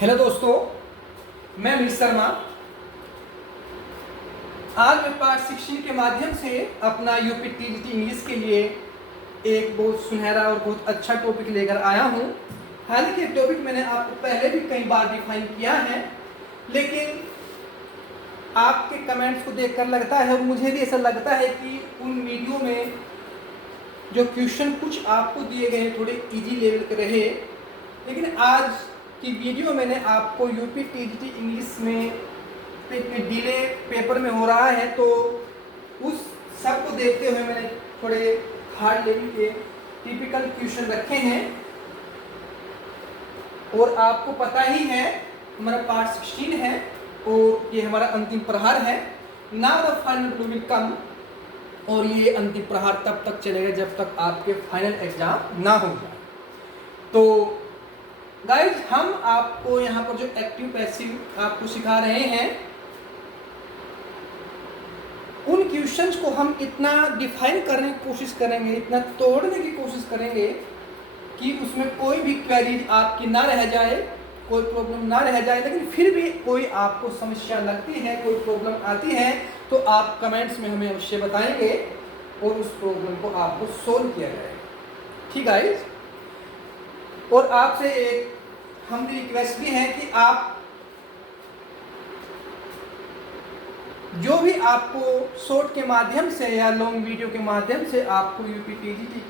Hello दोस्तों, मैं अमित शर्मा। आज मैं पार्ट 16 के माध्यम से अपना यूपी टीजीटी इंग्लिश के लिए एक बहुत सुनहरा और बहुत अच्छा टॉपिक लेकर आया हूं। हालांकि ये टॉपिक मैंने आपको पहले भी कई बार डिफाइन किया है, लेकिन आपके कमेंट्स को देखकर लगता है और मुझे भी ऐसा लगता है कि उन वीडियो में जो क्वेश्चन कुछ आपको दिए गए थोड़े इजी लेवल के रहे। लेकिन आज की वीडियो मैंने आपको यूपी टीजीटी इंग्लिश में डिले पेपर में हो रहा है, तो उस सब को देखते हुए मैंने थोड़े हार्ड लेवल के टिपिकल क्वेश्चन रखे हैं। और आपको पता ही है हमारा पार्ट 16 है और ये हमारा अंतिम प्रहार है। Now the final blue will come, और ये अंतिम प्रहार तब तक चलेगा जब तक आपके फाइनल एग्जाम ना हो जाए। तो गाइज, हम आपको यहाँ पर जो एक्टिव पैसिव आपको सिखा रहे हैं, उन क्वेश्चंस को हम इतना डिफाइन करने की कोशिश करेंगे, इतना तोड़ने की कोशिश करेंगे कि उसमें कोई भी क्वेरी आपकी ना रह जाए, कोई प्रॉब्लम ना रह जाए। लेकिन फिर भी कोई आपको समस्या लगती है, कोई प्रॉब्लम आती है, तो आप कमेंट्स में हमें अवश्य बताएंगे और उस प्रॉब्लम को आपको सोल्व किया जाएगा। ठीक है। और आपसे एक हमारी रिक्वेस्ट भी है कि आप जो भी आपको शॉर्ट के माध्यम से या लॉन्ग वीडियो के माध्यम से आपको यूपी टीजीटी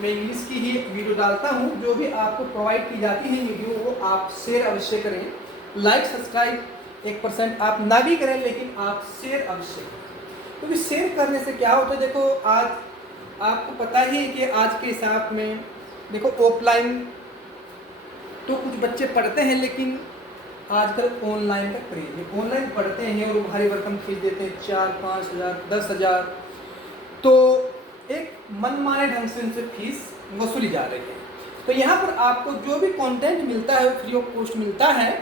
में इंग्लिश की ही वीडियो डालता हूं, जो भी आपको प्रोवाइड की जाती है वीडियो, वो आप शेयर अवश्य करें। लाइक सब्सक्राइब 1% आप ना भी करें, लेकिन आप शेयर अवश्य करें, क्योंकि शेयर करने से क्या होता है। देखो, आज आपको पता ही है कि आज के हिसाब में देखो, ऑफलाइन तो कुछ बच्चे पढ़ते हैं, लेकिन आजकल ऑनलाइन का क्रेज है। ऑनलाइन पढ़ते हैं और भारी भरकम फीस देते हैं, 4-5 हज़ार 10 हज़ार, तो एक मनमाने ढंग से उनसे फीस वसूली जा रही है। तो यहाँ पर आपको जो भी कंटेंट मिलता है वो फ्री ऑफ कॉस्ट मिलता है।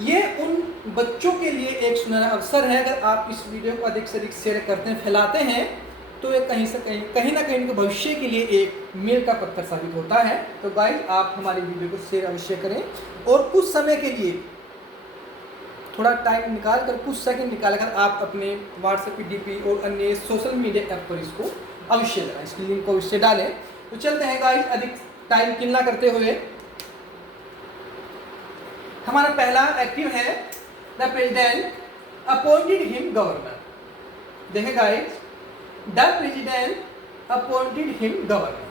ये उन बच्चों के लिए एक सुनहरा अवसर है। अगर आप इस वीडियो को अधिक से अधिक शेयर करते हैं, फैलाते हैं, तो ये कहीं ना कहीं उनके भविष्य के लिए एक मील का पत्थर साबित होता है। तो गाइस, आप हमारी वीडियो को शेयर अवश्य करें और कुछ समय के लिए थोड़ा टाइम निकाल कर, कुछ सेकंड निकाल कर आप अपने व्हाट्सएप डीपी और अन्य सोशल मीडिया ऐप पर इसको अवश्य लगाएं, इसकी लिंक को अवश्य डालें। तो चलते हैं गाइस, अधिक टाइम किल ना करते हुए। हमारा पहला एक्टिव है, the president appointed him governor. देखें guys, the president appointed him governor.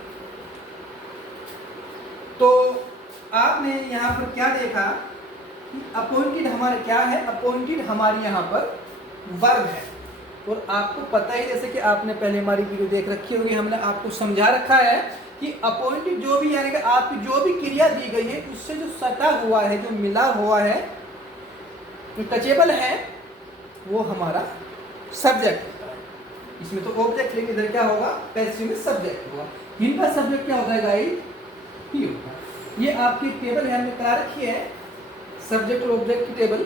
तो आपने यहाँ पर क्या देखा कि अपॉइंटेड हमारे क्या है, अपॉइंटेड हमारी यहाँ पर वर्ब है। और आपको पता ही, जैसे कि आपने पहले हमारी वीडियो देख रखी होगी, हमने आपको समझा रखा है कि अपॉइंटेड जो भी, यानी कि आपकी जो भी क्रिया दी गई है उससे जो सटा हुआ है, जो मिला हुआ है, जो टचेबल है, वो हमारा सब्जेक्ट होता है। इसमें तो ऑब्जेक्ट, लेकिन इधर क्या होगा, पैसिव में सब्जेक्ट होगा। इनका सब्जेक्ट क्या होता है गाइस, ही होता है। ये आपकी टेबल है, हमने करा रखी है सब्जेक्ट और ऑब्जेक्ट की टेबल।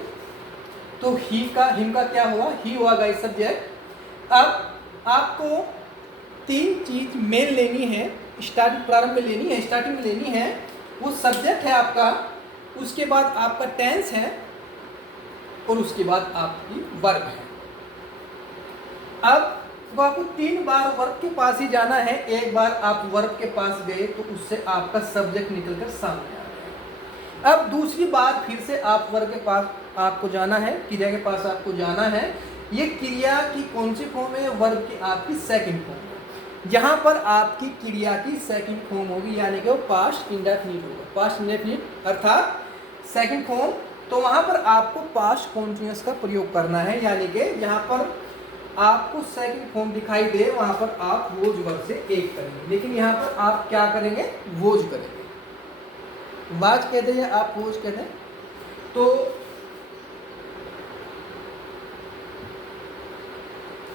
तो हिम का क्या हुआ, ही हुआ गाइस सब्जेक्ट। अब आपको 3 चीज मेन लेनी है, प्रारंभ में लेनी है, स्टार्टिंग में लेनी है। वो सब्जेक्ट है आपका, उसके बाद आपका टेंस है, और उसके बाद आपकी वर्ब है। अब तो आपको 3 बार वर्ब के पास ही जाना है। एक बार आप वर्ब के पास गए तो उससे आपका सब्जेक्ट निकलकर सामने आ गया। अब दूसरी बार फिर से आप वर्ब के पास आपको जाना है, क्रिया के पास आपको जाना है। ये क्रिया की कौन सी फॉर्म है, वर्ब की आपकी सेकंड फॉर्म है। जहां पर आपकी क्रिया की सेकंड फॉर्म होगी, यानी कि वो पास्ट इंडेफिनिट होगा। पास्ट इंडेफिनिट अर्थात सेकंड फॉर्म, तो वहां पर आपको पास्ट कॉन्टिन्यूअस का प्रयोग करना है। यानी कि जहां पर आपको सेकंड फॉर्म दिखाई दे, वहां पर आप वोज वर्ब से एक करेंगे। लेकिन यहाँ पर आप क्या करेंगे, वोज करेंगे। वाज कहते हैं, आप वोज कहते हैं। तो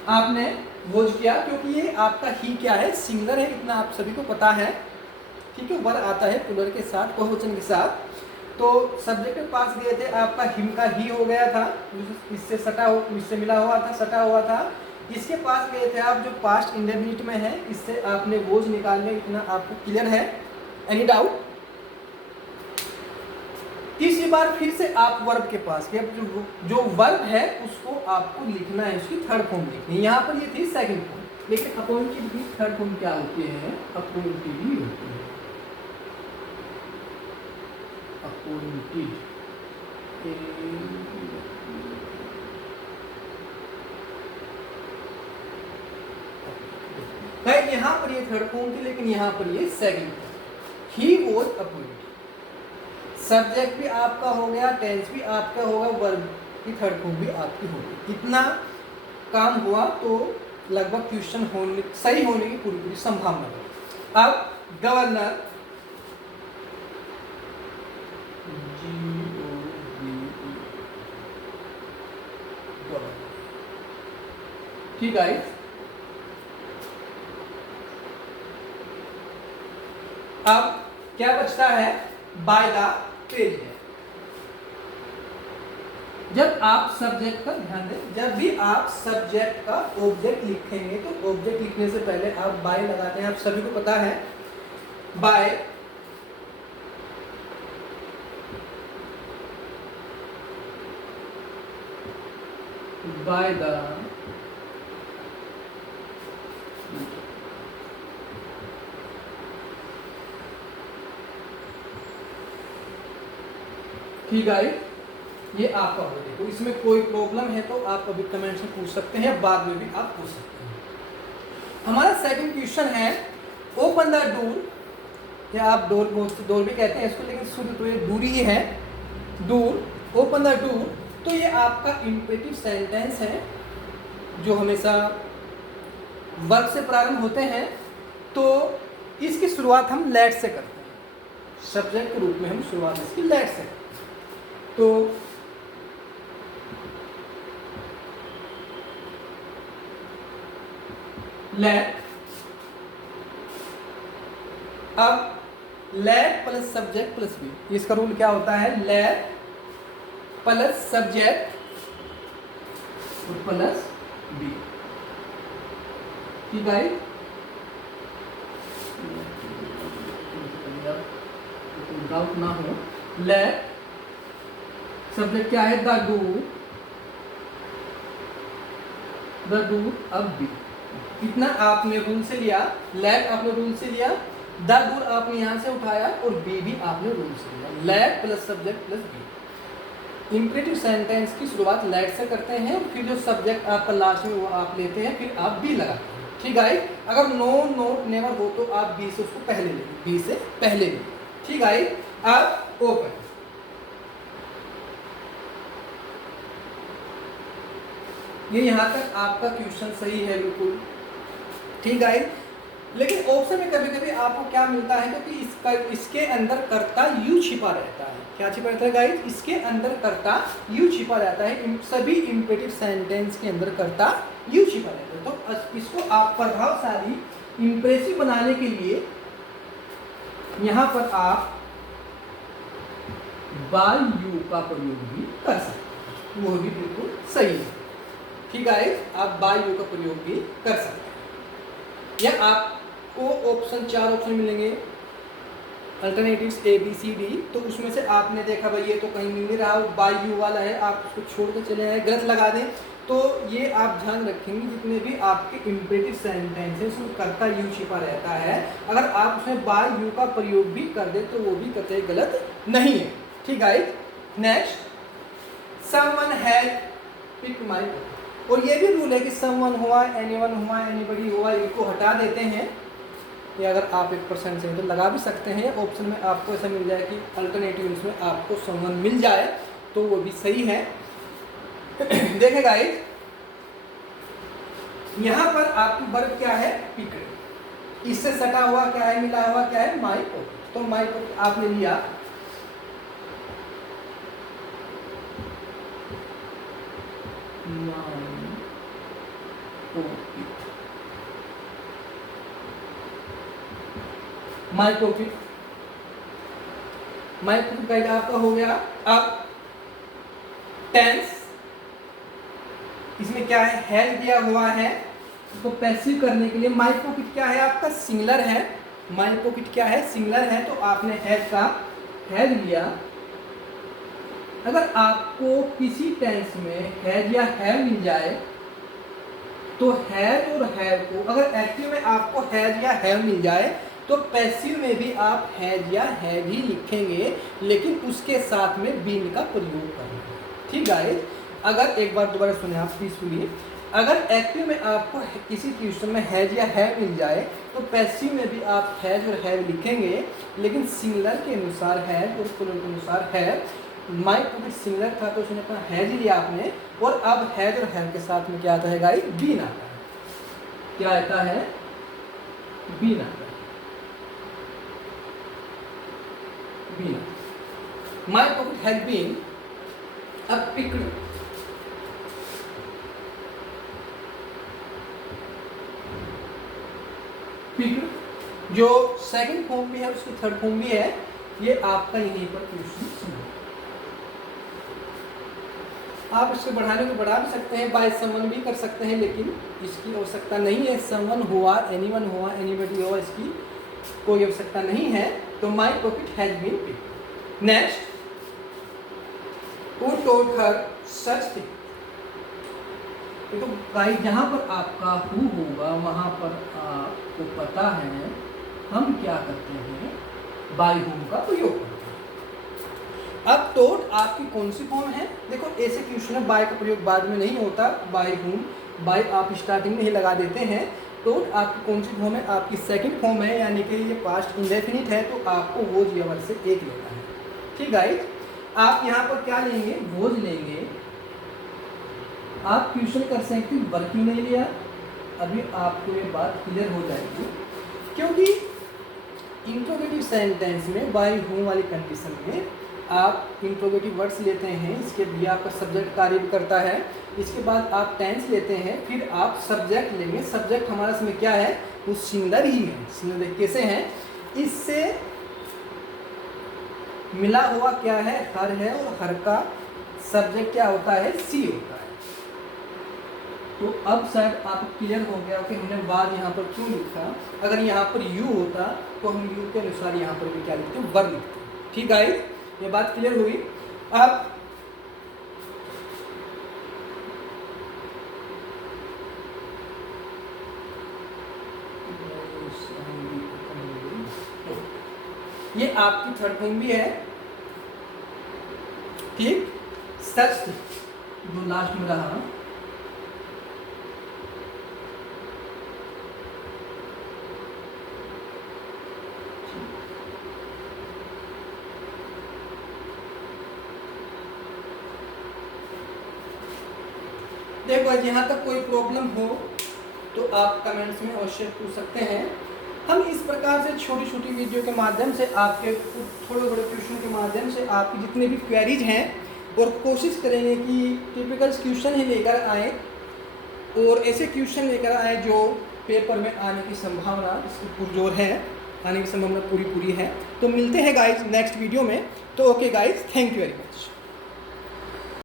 आपने वोज किया, क्योंकि ये आपका ही क्या है, सिंगुलर है, इतना आप सभी को पता है। ठीक है, वर आता है प्लूरल के साथ, बहुवचन के साथ। तो सब्जेक्ट के पास गए थे, आपका हिम का ही हो गया था, इससे सटा हो, इससे मिला हुआ था, सटा हुआ था। इसके पास गए थे आप, जो पास्ट इंडेफिनिट में है, इससे आपने वोज निकालने, इतना आपको क्लियर है। Any doubt? बार फिर से आप वर्ब के पास गए। जो वर्ब है उसको आपको लिखना है, उसकी थर्ड फॉर्म लिखनी है। यहाँ पर ये थी सेकंड फॉर्म, लेकिन अपॉइंटेड की थर्ड फॉर्म क्या होती है? अपॉइंटेड ही होती है। अपॉइंटेड है। यहाँ पर ये थर्ड फॉर्म थी, लेकिन यहाँ पर ये second form. He was appointed. Subject भी आपका हो गया, टेंस भी आपका होगा, वर्ब की थर्ड फॉर्म भी आपकी होगी। इतना काम हुआ तो लगभग क्वेश्चन सही होने की पूरी संभावना है। अब गवर्नर, ठीक है। अब क्या बचता है? बाय द पेज है। जब आप सब्जेक्ट का ध्यान दें, जब भी आप सब्जेक्ट का ऑब्जेक्ट लिखेंगे तो ऑब्जेक्ट लिखने से पहले आप बाय लगाते हैं। आप सभी को पता है बाय द ठीक है। ये आपका हो गया। तो इसमें कोई प्रॉब्लम है तो आप अभी कमेंट से पूछ सकते हैं, बाद में भी आप पूछ सकते हैं। हमारा सेकंड क्वेश्चन है ओपन द डोर। या आप डोर भी कहते हैं इसको, लेकिन शुद्ध तो ये दूरी ही है, डोर। ओपन द डोर, तो ये आपका इंपेरेटिव सेंटेंस है जो हमेशा वर्ब से प्रारंभ होते हैं। तो इसकी शुरुआत हम लेट से करते हैं। सब्जेक्ट के रूप में हम शुरुआत इसकी लेट से करते हैं। तो लेट, अब let plus subject plus be, इसका रूल क्या होता है? Let plus subject plus be. ठीक है। डाउट ना हो, लेट सब्जेक्ट क्या है? द डू, अब बी। इतना आपने रूल से लिया, लेट आपने रूल से लिया, द डू आपने यहां से उठाया और बी भी आपने रूल से लिया। Let plus subject plus be. Imperative sentence की शुरुआत लेट से करते हैं, फिर जो सब्जेक्ट आपका लास्ट में वो आप लेते हैं, फिर आप बी लगाते हैं। ठीक है। अगर नो, नोट, नेवर हो तो आप बी से उसको पहले लेंगे, बी से पहले लेंगे। ठीक है। अब ओपन, ये यहाँ तक आपका क्वेश्चन सही है बिल्कुल। ठीक है। लेकिन ऑप्शन में कभी कभी आपको क्या मिलता है, क्योंकि इसके अंदर कर्ता यू छिपा रहता है। क्या छिपा रहता है गाइस? इसके अंदर कर्ता यू छिपा रहता है। सभी इंपेरेटिव सेंटेंस के अंदर कर्ता यू छिपा रहता है। तो इसको आप प्रभावशाली इंप्रेसिव बनाने के लिए यहाँ पर आप बाय यू का प्रयोग भी कर सकते हैं, वो भी बिल्कुल सही है। ठीक है। आप बाय यू का प्रयोग भी कर सकते हैं। या आपको ऑप्शन 4 ऑप्शन मिलेंगे, alternatives A B C D। तो उसमें से आपने देखा भाई ये तो कहीं मिल नहीं रहा, बाय यू वाला है, आप उसको छोड़ के चले आए, गलत लगा दें। तो ये आप ध्यान रखेंगे, जितने भी आपके इंपेरेटिव सेंटेंस है उसमें कर्ता यू छिपा रहता है। अगर आप उसमें बाय यू का प्रयोग भी कर दे तो वो भी कतई गलत नहीं है। ठीक है। Next, someone has picked my pocket. और ये भी रूल है कि समवन हुआ, एनीवन हुआ, एनीबडी हुआ, इनको हटा देते हैं। या अगर आप 1% से तो लगा भी सकते हैं। ऑप्शन में आपको ऐसा मिल जाए कि अल्टरनेटिव में आपको समवन मिल जाए तो वो भी सही है। देखें गाइस, यहाँ पर आपकी वर्ब क्या है? पिक्ड। इससे सटा हुआ क्या है, मिला हुआ क्या है? My pocket. तो माय पॉकेट आपने लिया, my pocket, my pocket guide आपका हो गया। अब टेंस, इसमें क्या है? हैज दिया हुआ है, इसको पैसिव करने के लिए माय पॉकेट क्या है? आपका सिंगुलर है। माय पॉकेट क्या है? सिंगुलर है। तो आपने हैज का हैज लिया अगर आपको किसी टेंस में हैज या हैव मिल जाए तो हैज और हैव को, अगर एक्टिव में आपको हैज या हैव मिल जाए तो पैसिव में भी आप हैज या हैव ही लिखेंगे, लेकिन उसके साथ में बीन का प्रयोग करेंगे। ठीक गाइस, अगर एक बार दोबारा सुने आप पीसफुली, अगर एक्टिव में आपको किसी क्वेश्चन में हैज या हैव मिल जाए तो पैसिव में भी आप हैज और हैव लिखेंगे, लेकिन सिंगुलर के अनुसार हैज और प्लूरल के अनुसार हैव। माय पॉकेट सिंगुलर था तो उसने अपना हैज लिया आपने, और अब हैज और हैव के साथ में क्या आता है गाइस, बीन आता है। क्या आता है, बीन आता है, been. My pocket has been a picked, picked जो सेकंड फॉर्म भी है उसकी थर्ड फॉर्म भी है, ये आपका यहीं पर क्वेश्चन। आप इसको बढ़ाने को बढ़ा भी सकते हैं, बाय समवन भी कर सकते हैं, लेकिन इसकी आवश्यकता नहीं है। समवन हुआ, एनीवन हुआ, एनीबॉडी हुआ, इसकी कोई आवश्यकता नहीं है। तो my pocket has been picked. Next, who told her such thing. तो भाई जहाँ पर आपका हु होगा वहाँ पर आपको पता है हम क्या करते हैं, बाय हुम का प्रयोग करते हैं। अब टोट आपकी कौन सी फॉर्म है, देखो ऐसे क्वेश्चन में बाय का प्रयोग बाद में नहीं होता, बाय हुम, बाय आप स्टार्टिंग में ही लगा देते हैं। टोट आपकी कौन सी फॉर्म है, आपकी सेकंड फॉर्म है, यानी कि ये पास्ट इंडेफिनिट है, तो आपको वोज या वर्ब से एक लेना है। ठीक गाइस, आप यहाँ पर क्या लेंगे, वोज लेंगे। आप क्वेश्चन कर सकते हैं वर्ब क्यों नहीं लिया, अभी आपको ये बात क्लियर हो जाएगी। क्योंकि इंट्रोगेटिव सेंटेंस में बाय हुम वाली कंडीशन में आप इंट्रोगेटिव वर्ड्स लेते हैं, इसके लिए आपका सब्जेक्ट कार्य भी करता है, इसके बाद आप टेंस लेते हैं, फिर आप सब्जेक्ट लेंगे। सब्जेक्ट हमारा इसमें क्या है, वो सिंगुलर ही है। सिंगुलर कैसे हैं, इससे मिला हुआ क्या है, हर है, और हर का सब्जेक्ट क्या होता है, सी होता है। तो अब शायद आपको क्लियर हो गया कि हमने बाद यहाँ पर क्यों लिखा। अगर यहाँ पर यू होता तो हम यू के अनुसार यहाँ पर भी क्या लिखते, वर्ब लिखते। ठीक है, ये बात क्लियर हुई। अब ये आपकी थर्ड फॉर्म भी है। ठीक, सच जो लास्ट में रहा, देखो यहाँ तक कोई प्रॉब्लम हो तो आप कमेंट्स में अवश्य पूछ सकते हैं। हम इस प्रकार से छोटी छोटी वीडियो के माध्यम से आपके थोड़े थोड़े क्वेश्चन के माध्यम से आपकी जितने भी क्वेरीज हैं, और कोशिश करेंगे कि टिपिकल क्वेश्चन ही लेकर आएँ, और ऐसे क्वेश्चन लेकर आएँ जो पेपर में आने की संभावना इसकी पुरजोर है, आने की संभावना पूरी है। तो मिलते हैं गाइज नेक्स्ट वीडियो में। तो okay guys, thank you very much.